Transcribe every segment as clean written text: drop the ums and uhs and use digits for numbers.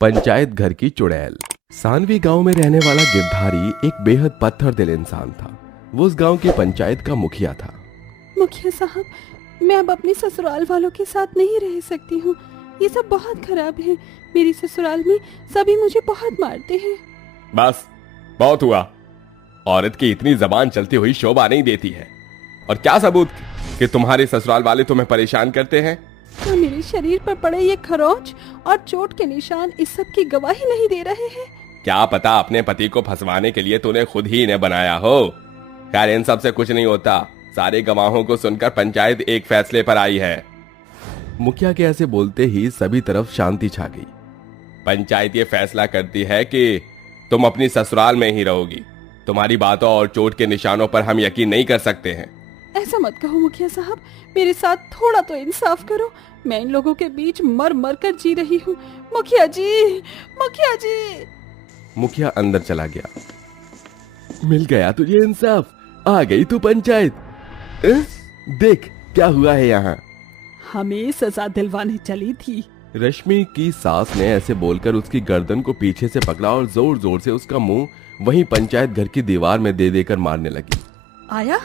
पंचायत घर की चुड़ैल। सानवी गांव में रहने वाला गिरधारी एक बेहद पत्थर दिल इंसान था। वो उस गांव की पंचायत का मुखिया था। मुखिया साहब, मैं अब अपने ससुराल वालों के साथ नहीं रह सकती हूँ। ये सब बहुत खराब है। मेरी ससुराल में सभी मुझे बहुत मारते हैं। बस बहुत हुआ। औरत की इतनी जबान चलती हुई शोभा नहीं देती है। और क्या सबूत कि तुम्हारे ससुराल वाले तुम्हें परेशान करते हैं? क्या मेरे शरीर पर पड़े ये खरोंच और चोट के निशान इस सब की गवाही नहीं दे रहे हैं? क्या पता अपने पति को फंसवाने के लिए तूने खुद ही इन्हें बनाया हो। खैर, इन सब से कुछ नहीं होता। सारे गवाहों को सुनकर पंचायत एक फैसले पर आई है। मुखिया के ऐसे बोलते ही सभी तरफ शांति छा गई। पंचायत ये फैसला करती है कि तुम अपनी ससुराल में ही रहोगी। तुम्हारी बातों और चोट के निशानों पर हम यकीन नहीं कर सकते हैं। ऐसा मत कहो मुखिया साहब, मेरे साथ थोड़ा तो इंसाफ करो। मैं इन लोगों के बीच मर मर कर जी रही हूँ। मुखिया जी, मुखिया जी। मुखिया अंदर चला गया। मिल गया तुझे इंसाफ, आ गई तू पंचायत। देख क्या हुआ है यहाँ। हमें सजा दिलवाने चली थी। रश्मि की सास ने ऐसे बोलकर उसकी गर्दन को पीछे से पकड़ा और जोर जोर से उसका मुंह वहीं पंचायत घर की दीवार में दे देकर मारने लगी। आया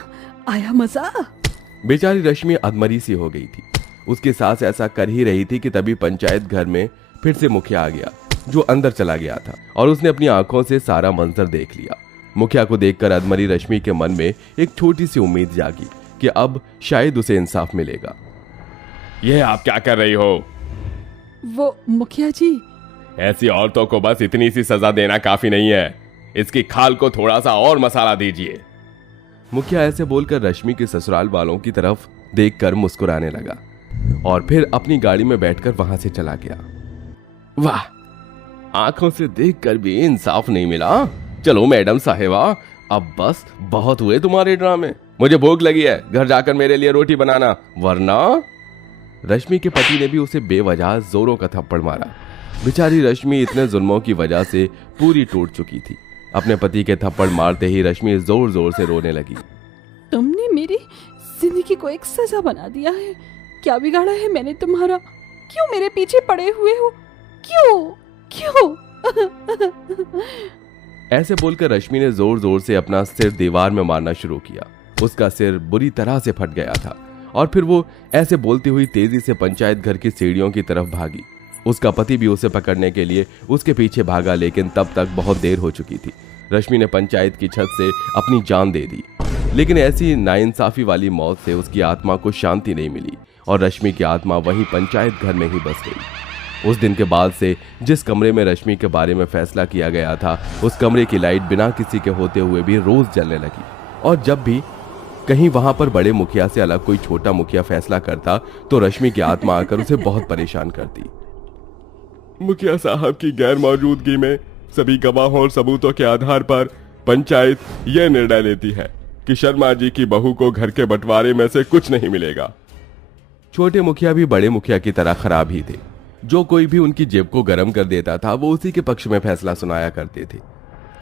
आया मजा। बेचारी रश्मि अधमरी सी हो गई थी। उसकी सास ऐसा कर ही रही थी कि तभी पंचायत घर में फिर से मुखिया आ गया, जो अंदर चला गया था और उसने अपनी आंखों से सारा मंजर देख लिया। मुखिया को देखकर अधमरी रश्मि के मन में एक छोटी सी उम्मीद जागी कि अब शायद उसे इंसाफ मिलेगा। यह आप क्या कर रही हो? वो मुखिया जी, ऐसी औरतों को बस इतनी सी सजा देना काफी नहीं है। इसकी खाल को थोड़ा सा और मसाला दीजिए। मुखिया ऐसे बोलकर रश्मि के ससुराल वालों की तरफ देखकर मुस्कुराने लगा और फिर अपनी गाड़ी में बैठकर वहां से चला गया। वाह, आंखों से देखकर भी इंसाफ नहीं मिला। चलो मैडम साहिबा, अब बस बहुत हुए तुम्हारे ड्रामे। मुझे भूख लगी है, घर जाकर मेरे लिए रोटी बनाना, वरना। रश्मि के पति ने भी उसे बेवजह जोरों का थप्पड़ मारा। बेचारी रश्मि इतने जुल्मों की वजह से पूरी टूट चुकी थी। अपने पति के थप्पड़ मारते ही रश्मि जोर जोर से रोने लगी। तुमने मेरी जिंदगी को एक सजा बना दिया है। क्या बिगाड़ा है मैंने तुम्हारा? क्यों मेरे पीछे पड़े हुए हो? क्यों क्यों? ऐसे बोलकर रश्मि ने जोर जोर से अपना सिर दीवार में मारना शुरू किया। उसका सिर बुरी तरह से फट गया था और फिर वो ऐसे बोलती हुई तेजी से पंचायत घर की सीढ़ियों की तरफ भागी। उसका पति भी उसे पकड़ने के लिए उसके पीछे भागा, लेकिन तब तक बहुत देर हो चुकी थी। रश्मि ने पंचायत की छत से अपनी जान दे दी, लेकिन ऐसी नाइंसाफी वाली मौत से उसकी आत्मा को शांति नहीं मिली और रश्मि की आत्मा वहीं पंचायत घर में ही बस गई। उस दिन के बाद से जिस कमरे में रश्मि के बारे में फैसला किया गया था, उस कमरे की लाइट बिना किसी के होते हुए भी रोज जलने लगी और जब भी कहीं वहां पर बड़े मुखिया से अलग कोई छोटा मुखिया फैसला करता तो रश्मि की आत्मा आकर उसे बहुत परेशान करती। मुखिया साहब की गैर मौजूदगी में सभी गवाहों और सबूतों के आधार पर पंचायत यह निर्णय लेती है कि शर्मा जी की बहू को घर के बंटवारे में से कुछ नहीं मिलेगा। छोटे मुखिया भी बड़े मुखिया की तरह खराब ही थे। जो कोई भी उनकी जेब को गर्म कर देता था वो उसी के पक्ष में फैसला सुनाया करते थे।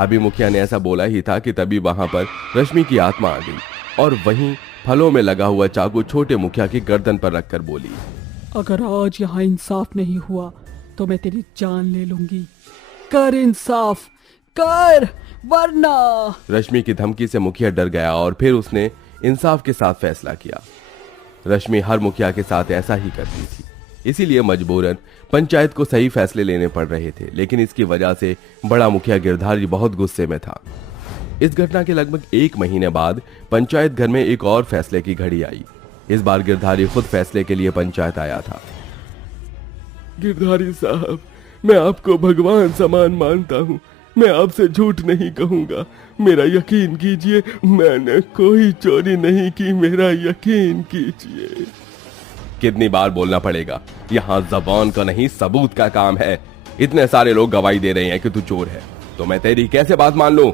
अभी मुखिया ने ऐसा बोला ही था कि तभी वहां पर रश्मि की आत्मा आ गई और वहीं फलों में लगा हुआ चाकू छोटे मुखिया की गर्दन पर रखकर बोली, अगर आज यहाँ इंसाफ नहीं हुआ तो मैं तेरी जान ले लूंगी। कर इंसाफ कर, वरना। रश्मि की धमकी से मुखिया डर गया और फिर उसने इंसाफ के साथ फैसला किया। रश्मि हर मुखिया के साथ ऐसा ही करती थी, इसीलिए मजबूरन पंचायत को सही फैसले लेने पड़ रहे थे। लेकिन इसकी वजह से बड़ा मुखिया गिरधारी बहुत गुस्से में था। इस घटना के लगभग 1 महीने बाद पंचायत घर में एक और फैसले की घड़ी आई। इस बार गिरधारी खुद फैसले के लिए पंचायत आया था। गिरधारी साहब, मैं आपको भगवान समान मानता हूँ। मैं आपसे झूठ नहीं कहूँगा। मेरा यकीन कीजिए, मैंने कोई चोरी नहीं की। मेरा यकीन कीजिए। कितनी बार बोलना पड़ेगा? यहाँ जबान का नहीं सबूत का काम है। इतने सारे लोग गवाही दे रहे हैं कि तू चोर है, तो मैं तेरी कैसे बात मान लूं?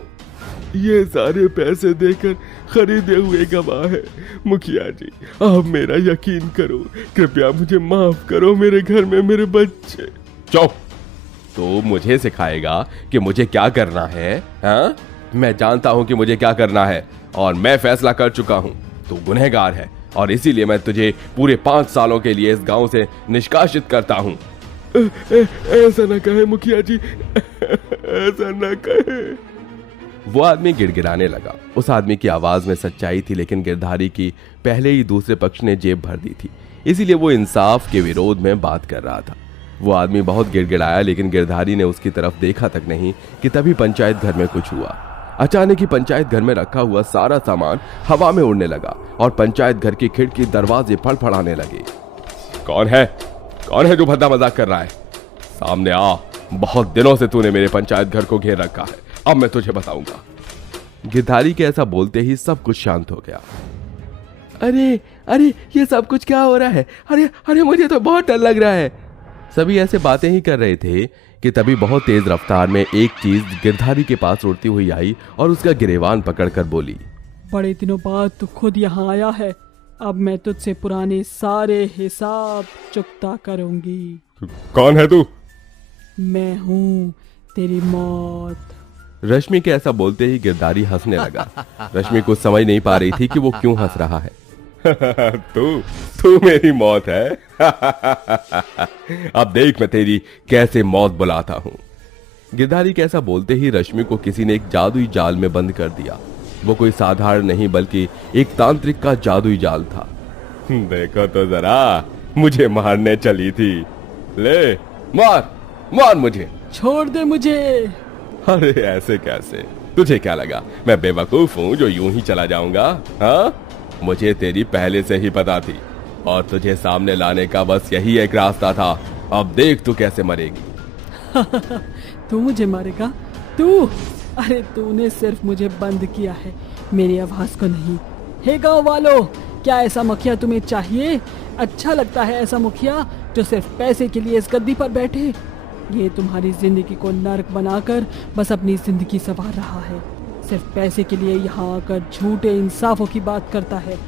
ये सारे पैसे देकर खरीदे हुए गवाह है। मुखिया जी, आप मेरा यकीन करो, कृपया मुझे माफ करो। मेरे घर में मेरे बच्चे। चुप! तो मुझे सिखाएगा कि मुझे क्या करना है? हाँ, मैं जानता हूं कि मुझे क्या करना है और मैं फैसला कर चुका हूं। तू गुनहगार है और इसीलिए मैं तुझे पूरे 5 सालों के लिए इस गांव से निष्कासित करता हूं। ऐसा न कहे मुखिया जी, ऐसा न कहे। वो आदमी गिड़गिड़ाने लगा। उस आदमी की आवाज में सच्चाई थी, लेकिन गिरधारी की पहले ही दूसरे पक्ष ने जेब भर दी थी, इसीलिए वो इंसाफ के विरोध में बात कर रहा था। वो आदमी बहुत गिड़गिड़ाया, लेकिन गिरधारी ने उसकी तरफ देखा तक नहीं कि तभी पंचायत घर में कुछ हुआ। अचानक ही पंचायत घर में रखा हुआ सारा सामान हवा में उड़ने लगा और पंचायत घर की खिड़की दरवाजे फड़फड़ाने लगे। कौन है जो भद्दा मजाक कर रहा है? सामने आ। बहुत दिनों से तूने मेरे पंचायत घर को घेर रखा है, अब मैं तुझे बताऊंगा। गिरधारी के ऐसा बोलते ही सब कुछ शांत हो गया। अरे अरे, ये सब कुछ क्या हो रहा है? अरे अरे, मुझे तो बहुत डर लग रहा है। सभी ऐसे बातें ही कर रहे थे कि तभी बहुत तेज रफ्तार में एक चीज गिरधारी के पास उड़ती हुई आई और उसका गिरेबान पकड़कर बोली, बड़े दिनों बाद तू खुद यहाँ आया है, अब मैं तुझसे पुराने सारे हिसाब चुकता करूंगी। कौन है तू? मैं हूँ तेरी मौत। रश्मि के ऐसा बोलते ही गिरधारी हंसने लगा। रश्मि कुछ समझ नहीं पा रही थी कि वो क्यों हंस रहा है। तू मेरी मौत है। अब देख मैं तेरी कैसे मौत बुलाता हूँ। गिरधारी के ऐसा बोलते ही रश्मि को किसी ने एक जादुई जाल में बंद कर दिया। वो कोई साधारण नहीं बल्कि एक तांत्रिक का जादुई जाल था। देखो तो जरा, मुझे मारने चली थी। ले मार मुझे। छोड़ दे मुझे। अरे ऐसे कैसे? तुझे क्या लगा मैं बेवकूफ हूँ जो यूं ही चला जाऊंगा? हाँ, मुझे तेरी पहले से ही पता थी और तुझे सामने लाने का बस यही एक रास्ता था। अब देख तू कैसे मरेगी। तू मुझे मारेगा? तू? अरे तूने सिर्फ मुझे बंद किया है, मेरी आवाज को नहीं। हे गांव वालों, क्या ऐसा मुखिया तुम्हें चाहिए? अच्छा लगता है ऐसा मुखिया जो सिर्फ पैसे के लिए इस गद्दी पर बैठे? ये तुम्हारी जिंदगी को नर्क बनाकर बस अपनी जिंदगी संवार रहा है। सिर्फ पैसे के लिए यहाँ आकर झूठे इंसाफों की बात करता है।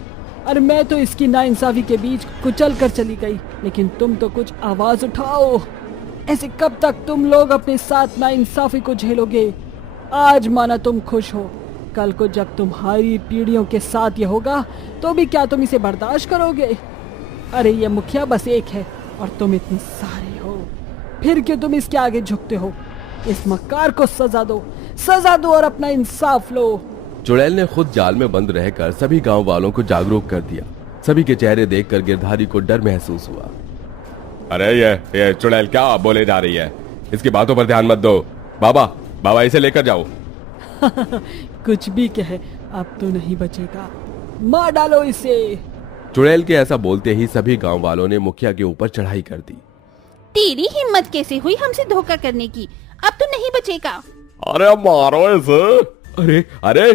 और मैं तो इसकी नाइंसाफी के बीच कुचल कर चली गई, लेकिन तुम तो कुछ आवाज उठाओ। ऐसे कब तक तुम लोग अपने साथ नाइंसाफी को झेलोगे? आज माना तुम खुश हो, कल को जब तुम्हारी पीढ़ियों के साथ ये होगा तो भी क्या तुम इसे बर्दाश्त करोगे? अरे ये मुखिया बस एक है और तुम इतने सारे हो, फिर क्यों तुम इसके आगे झुकते हो? इस मक्कार को सजा दो और अपना इंसाफ लो। चुड़ैल ने खुद जाल में बंद रहकर सभी गांव वालों को जागरूक कर दिया। सभी के चेहरे देखकर गिरधारी को डर महसूस हुआ। अरे ये चुड़ैल क्या बोले जा रही है? इसकी बातों पर ध्यान मत दो। बाबा इसे लेकर जाओ। कुछ भी कहे, अब तो नहीं बचेगा, मार डालो इसे। चुड़ैल के ऐसा बोलते ही सभी गांव वालों ने मुखिया के ऊपर चढ़ाई कर दी। तेरी हिम्मत कैसे हुई हमसे धोखा करने की? अब तो नहीं बचेगा। अरे मारो इसे। अरे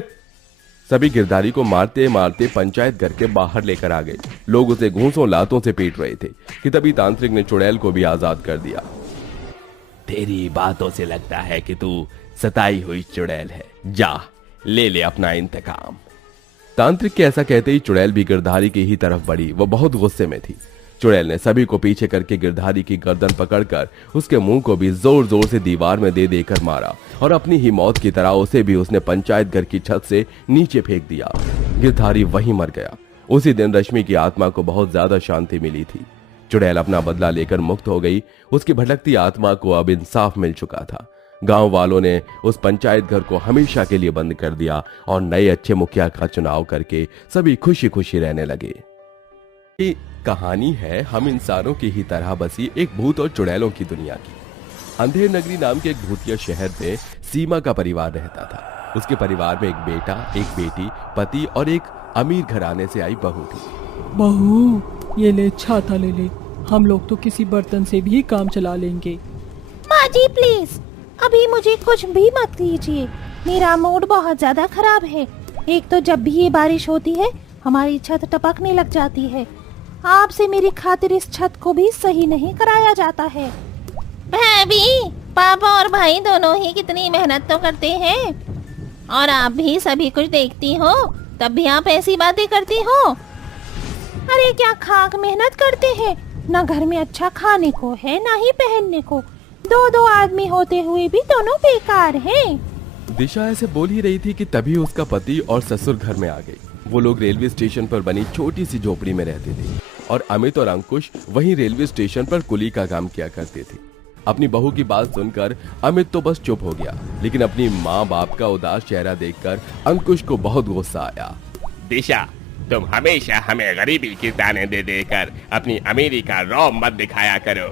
सभी गिरधारी को मारते मारते पंचायत घर के बाहर लेकर आ गए। लोग उसे घूंसों लातों से पीट रहे थे कि तभी तांत्रिक ने चुड़ैल को भी आजाद कर दिया। तेरी बातों से लगता है कि तू सताई हुई चुड़ैल है, जा ले अपना इंतकाम। तांत्रिक के ऐसा कहते ही चुड़ैल भी गिरधारी की ही तरफ बढ़ी। वो बहुत गुस्से में थी। चुड़ैल ने सभी को पीछे करके गिरधारी की गर्दन पकड़कर उसके मुंह को भी जोर जोर से दीवार में दे देकर मारा और अपनी ही मौत की तरह उसे भी उसने पंचायत घर की छत से नीचे फेंक दिया। गिरधारी वहीं मर गया। उसी दिन रश्मि की आत्मा को बहुत ज्यादा शांति मिली थी। चुड़ैल अपना बदला लेकर मुक्त हो गई। उसकी भटकती आत्मा को अब इंसाफ मिल चुका था। गांव वालों ने उस पंचायत घर को हमेशा के लिए बंद कर दिया और नए अच्छे मुखिया का चुनाव करके सभी खुशी खुशी रहने लगे। ये कहानी है हम इंसानों की ही तरह बसी एक भूत और चुड़ैलों की दुनिया की। अंधेर नगरी नाम के एक भूतिया शहर में सीमा का परिवार रहता था। उसके परिवार में एक बेटा, एक बेटी, पति और एक अमीर घराने से आई बहू थी। बहू, ये ले छाता ले ले, हम लोग तो किसी बर्तन से भी काम चला लेंगे। माँ जी प्लीज, अभी मुझे कुछ भी मत कीजिए, मेरा मूड बहुत ज्यादा खराब है। एक तो जब भी ये बारिश होती है हमारी छत टपकने लग जाती है। आपसे मेरी खातिर इस छत को भी सही नहीं कराया जाता है। भाभी, पापा और भाई दोनों ही कितनी मेहनत तो करते हैं और आप भी सभी कुछ देखती हो, तब भी आप ऐसी बातें करती हो। अरे क्या खाक मेहनत करते हैं, ना घर में अच्छा खाने को है ना ही पहनने को। दो आदमी होते हुए भी दोनों बेकार हैं। दिशा ऐसे बोल ही रही थी कि तभी उसका पति और ससुर घर में आ गए। वो लोग रेलवे स्टेशन पर बनी छोटी सी झोपड़ी में रहते थे और अमित और अंकुश वहीं रेलवे स्टेशन पर कुली का काम किया करते थे। अपनी बहू की बात सुनकर अमित तो बस चुप हो गया, लेकिन अपनी माँ बाप का उदास चेहरा देखकर अंकुश को बहुत गुस्सा आया। दिशा, तुम हमेशा हमें गरीबी की ताने दे देकर अपनी अमीरी का रौब मत दिखाया करो।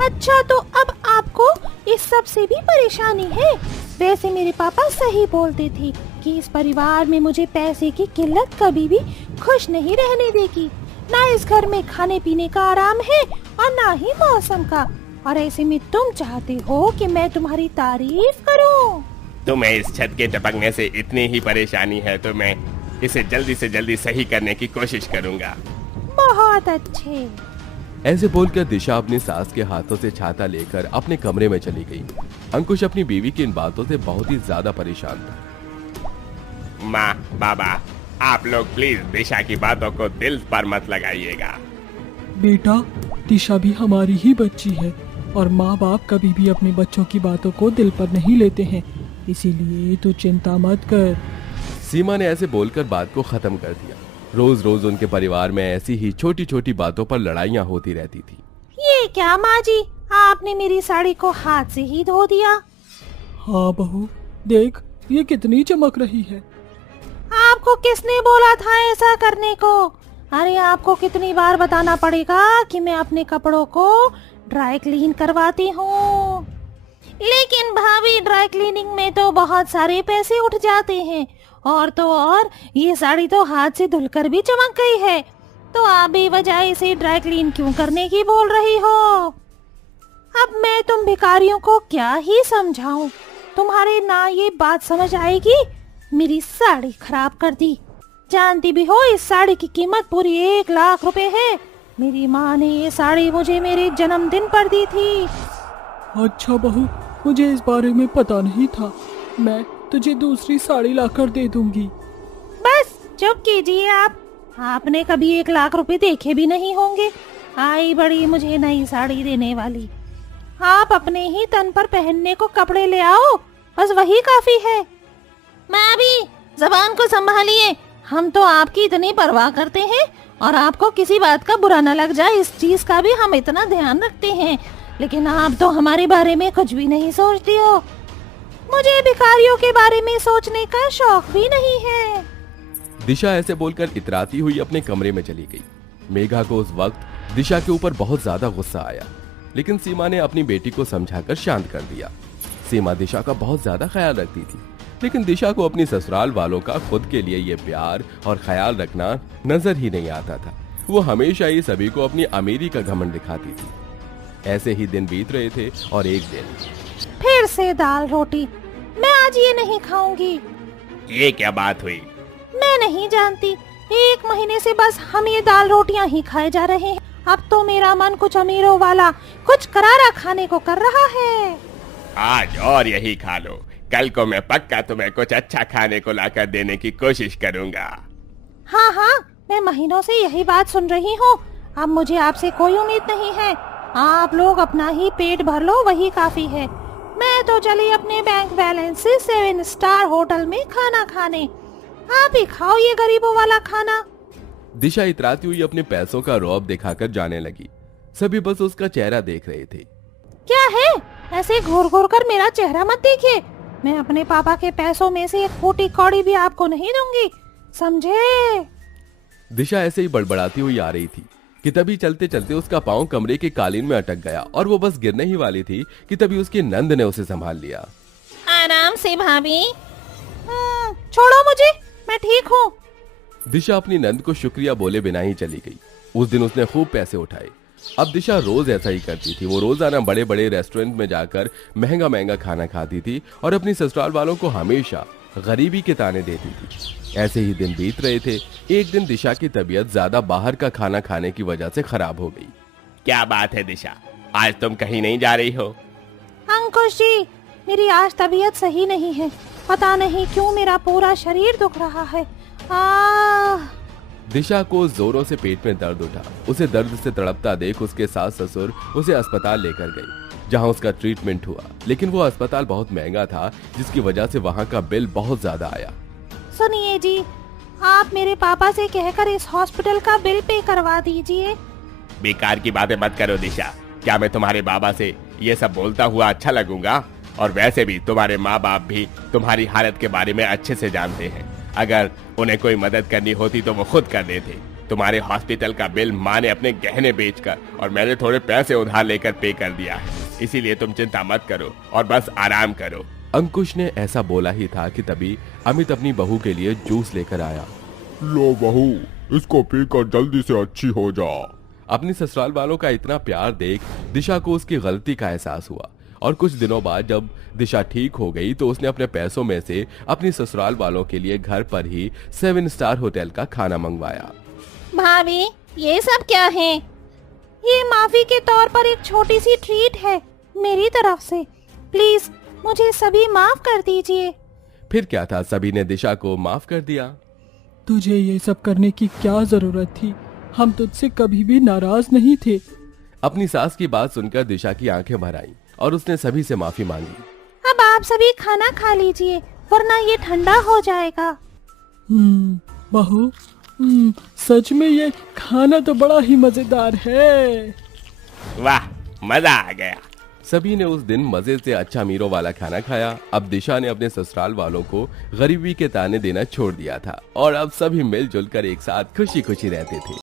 अच्छा, तो अब आपको इस सब से भी परेशानी है? वैसे मेरे पापा सही बोलते थे कि इस परिवार में मुझे पैसे की किल्लत कभी भी खुश नहीं रहने देगी। ना इस घर में खाने पीने का आराम है और ना ही मौसम का, और ऐसे में तुम चाहते हो कि मैं तुम्हारी तारीफ करूं? तुम्हें इस छत के टपकने से इतनी ही परेशानी है तो मैं इसे जल्दी से जल्दी सही करने की कोशिश करूंगा। बहुत अच्छे। ऐसे बोलकर दिशा अपनी सास के हाथों से छाता लेकर अपने कमरे में चली गई। अंकुश अपनी बीवी की इन बातों से बहुत ही ज्यादा परेशान था। माँ, बाबा, आप लोग प्लीज दिशा की बातों को दिल पर मत लगाइएगा। बेटा, दिशा भी हमारी ही बच्ची है और माँ बाप कभी भी अपने बच्चों की बातों को दिल पर नहीं लेते हैं, इसीलिए तू चिंता मत कर। सीमा ने ऐसे बोलकर बात को खत्म कर दिया। रोज रोज उनके परिवार में ऐसी ही छोटी छोटी बातों पर लड़ाइयाँ होती रहती थी। ये क्या माँ जी, आपने मेरी साड़ी को हाथ से ही धो दिया। हाँ बहू, देख ये कितनी चमक रही है। आपको किसने बोला था ऐसा करने को? अरे आपको कितनी बार बताना पड़ेगा कि मैं अपने कपड़ों को ड्राई क्लीन करवाती हूँ। लेकिन भाभी, ड्राई क्लीनिंग में तो बहुत सारे पैसे उठ जाते हैं, और तो और ये साड़ी तो हाथ से धुलकर भी चमक गई है, तो आप बेवजह इसे ड्राई क्लीन क्यों करने की बोल रही हो? अब मैं तुम भिखारियों को क्या ही समझाऊं? तुम्हारे ना ये बात समझ आएगी। मेरी साड़ी खराब कर दी। जानती भी हो इस साड़ी की कीमत पूरी 1 लाख रुपए है। मेरी माँ ने ये साड़ी मुझे मेरे जन्मदिन पर दी थी। अच्छा बहू, मुझे इस बारे में पता नहीं था। मैं तुझे दूसरी साड़ी लाकर दे दूंगी। बस चुप कीजिए आप। आपने कभी 1 लाख रुपए देखे भी नहीं होंगे। आई बड़ी मुझे नई साड़ी देने वाली। आप अपने ही तन पर पहनने को कपड़े ले आओ, बस वही काफी है। मैं भी जबान को संभालिए। हम तो आपकी इतनी परवाह करते हैं, और आपको किसी बात का बुरा न लग जाए इस चीज का भी हम इतना ध्यान रखते हैं, लेकिन आप तो हमारे बारे में कुछ भी नहीं सोचती हो। मुझे भिखारियों के बारे में सोचने का शौक भी नहीं है। दिशा ऐसे बोलकर इतराती हुई अपने कमरे में चली गई। मेघा को उस वक्त दिशा के ऊपर बहुत ज्यादा गुस्सा आया, लेकिन सीमा ने अपनी बेटी को समझाकर शांत कर दिया। सीमा दिशा का बहुत ज्यादा ख्याल रखती थी, लेकिन दिशा को अपनी ससुराल वालों का खुद के लिए ये प्यार और ख्याल रखना नजर ही नहीं आता था। वो हमेशा ही सभी को अपनी अमीरी का घमंड दिखाती थी। ऐसे ही दिन बीत रहे थे और एक दिन फिर से दाल रोटी। मैं आज ये नहीं खाऊंगी। ये क्या बात हुई? मैं नहीं जानती। 1 महीने से बस हम ये दाल रोटियां ही खाए जा रहे हैं। अब तो मेरा मन कुछ अमीरों वाला, कुछ करारा खाने को कर रहा है। आज और यही खा लो। कल को मैं पक्का तुम्हें कुछ अच्छा खाने को लाकर देने की कोशिश करूंगा। हाँ हाँ, मैं महीनों से यही बात सुन रही हूँ। अब मुझे आपसे कोई उम्मीद नहीं है। आप लोग अपना ही पेट भर लो, वही काफी है। मैं तो चली अपने बैंक बैलेंस से 7 स्टार होटल में खाना खाने। आप ही खाओ ये गरीबों वाला खाना। दिशा इतराती हुई अपने पैसों का रौब दिखाकर जाने लगी। सभी बस उसका चेहरा देख रहे थे। क्या है? ऐसे घूर घूर कर मेरा चेहरा मत देखिए। मैं अपने पापा के पैसों में से 1 फूटी कौड़ी भी आपको नहीं दूंगी, समझे? दिशा ऐसे ही बड़बड़ाती हुई आ रही थी कि तभी चलते चलते उसका पांव कमरे के कालीन में अटक गया और वो बस गिरने ही वाली थी कि तभी उसकी नंद ने उसे संभाल लिया। आराम से भाभी। छोड़ो मुझे, मैं ठीक हूँ। दिशा अपनी नंद को शुक्रिया बोले बिना ही चली गई। उस दिन उसने खूब पैसे उठाए। अब दिशा रोज ऐसा ही करती थी। वो रोजाना बड़े बड़े रेस्टोरेंट में जाकर महंगा महंगा खाना खाती थी और अपनी ससुराल वालों को हमेशा गरीबी के ताने देती थी। ऐसे ही दिन बीत रहे थे। एक दिन दिशा की तबीयत ज्यादा बाहर का खाना खाने की वजह से खराब हो गई। क्या बात है दिशा, आज तुम कहीं नहीं जा रही हो? अंकुश जी, मेरी आज तबीयत सही नहीं है। पता नहीं क्यों मेरा पूरा शरीर दुख रहा है। दिशा को जोरों से पेट में दर्द उठा। उसे दर्द से तड़पता देख उसके सास ससुर उसे अस्पताल लेकर गए, जहां उसका ट्रीटमेंट हुआ। लेकिन वो अस्पताल बहुत महंगा था, जिसकी वजह से वहां का बिल बहुत ज्यादा आया। सुनिए जी, आप मेरे पापा से कहकर इस हॉस्पिटल का बिल पे करवा दीजिए। बेकार की बातें मत करो दिशा। क्या मैं तुम्हारे बाबा से ये सब बोलता हुआ अच्छा लगूंगा? और वैसे भी तुम्हारे माँ बाप भी तुम्हारी हालत के बारे में अच्छे से जानते हैं। अगर उन्हें कोई मदद करनी होती तो वो खुद कर देते। तुम्हारे हॉस्पिटल का बिल माँ ने अपने गहने बेचकर और मैंने थोड़े पैसे उधार लेकर पे कर दिया है। इसीलिए तुम चिंता मत करो और बस आराम करो। अंकुश ने ऐसा बोला ही था कि तभी अमित अपनी बहू के लिए जूस लेकर आया। लो बहू, इसको पीकर जल्दी से अच्छी हो जा। अपनी ससुराल वालों का इतना प्यार देख दिशा को उसकी गलती का एहसास हुआ और कुछ दिनों बाद जब दिशा ठीक हो गई तो उसने अपने पैसों में से अपनी ससुराल वालों के लिए घर पर ही 7 स्टार होटल का खाना मंगवाया। भाभी, ये सब क्या है? ये माफी के तौर पर एक छोटी सी ट्रीट है मेरी तरफ से। प्लीज मुझे सभी माफ कर दीजिए। फिर क्या था, सभी ने दिशा को माफ कर दिया। तुझे ये सब करने की क्या जरूरत थी? हम तुझसे कभी भी नाराज नहीं थे। अपनी सास की बात सुनकर दिशा की आंखें भर आईं और उसने सभी से माफी मांगी। अब आप सभी खाना खा लीजिए वरना ये ठंडा हो जाएगा। बहू, सच में ये खाना तो बड़ा ही मजेदार है। वाह, मजा आ गया। सभी ने उस दिन मजे से अच्छा मीरों वाला खाना खाया। अब दिशा ने अपने ससुराल वालों को गरीबी के ताने देना छोड़ दिया था और अब सभी मिलजुल कर एक साथ खुशी खुशी रहते थे।